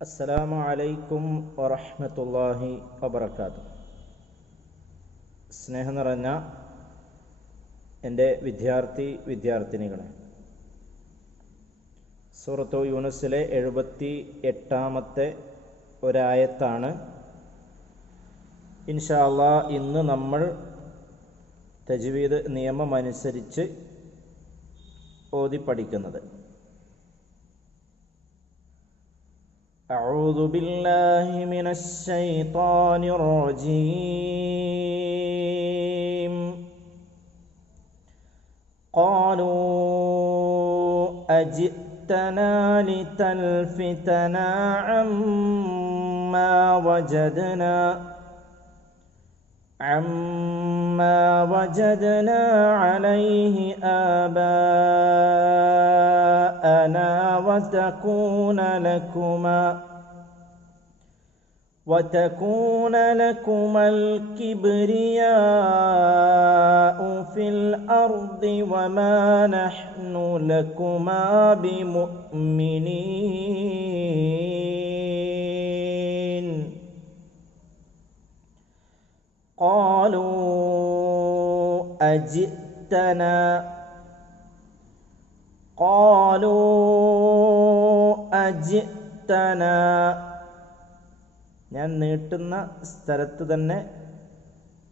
അസ്സലാമു അലൈക്കും വറഹ്മത്തുള്ളാഹി വബർക്കാത്തു സ്നേഹം നിറഞ്ഞ എന്റെ വിദ്യാർത്ഥി വിദ്യാർത്ഥിനികളെ സൂറത്തു യൂണസിലെ എഴുപത്തി എട്ടാമത്തെ ഒരായത്താണ്. ഇൻഷാ അള്ളാ ഇന്ന് നമ്മൾ തജ്വീദ് നിയമമനുസരിച്ച് ഓതി പഠിക്കുന്നത് أعوذ بالله من الشيطان الرجيم. قالوا أجئتنا لتلفتنا عما وجدنا عما وجدنا عليه آباءنا. وتكون لكما وتكون لكما الكبرياء في الأرض وما نحن لكما بمؤمنين. قالوا أجئتنا قالوا أجئتنا ഞാൻ നീട്ടുന്ന സ്ഥലത്ത് തന്നെ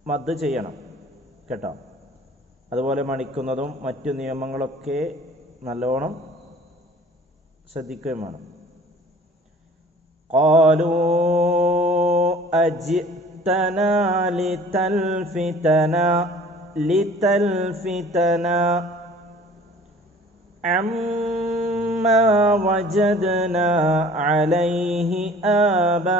മദ് ചെയ്യണം കേട്ടോ അതുപോലെ മണിക്കുന്നതും മറ്റു നിയമങ്ങളൊക്കെ നല്ലോണം ശ്രദ്ധിക്കുകയും വേണം قالوا أجئتنا لتلفتنا لتلفتنا عما وجدنا عليه آباءنا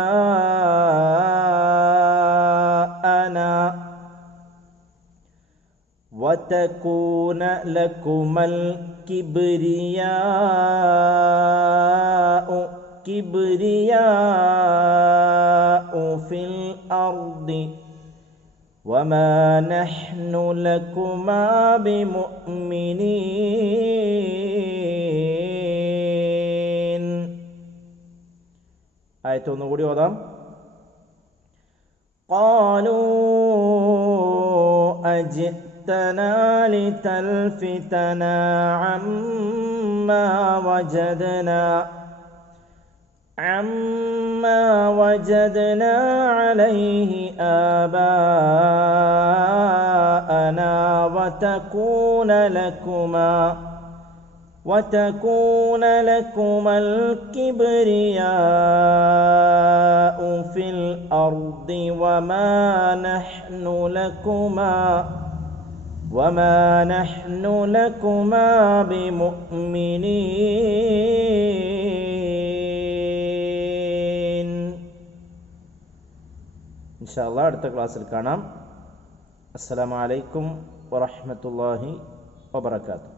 وتكون لكما الكبرياء كبرياء في الأرض وما نحن لكما بمؤمنين. آية النور وضع قالوا أجئتنا لتلفتنا عما وجدنا عما وجدنا عليه آباءنا وتكون لكما وتكون لكما الكبرياء في الأرض وما نحن لكما وما نحن لكما بمؤمنين ഇൻഷാല്ല അടുത്ത ക്ലാസ്സിൽ കാണാം അസ്സലാമു അലൈക്കും വറഹ്മത്തുള്ളാഹി വബറകാതുഹു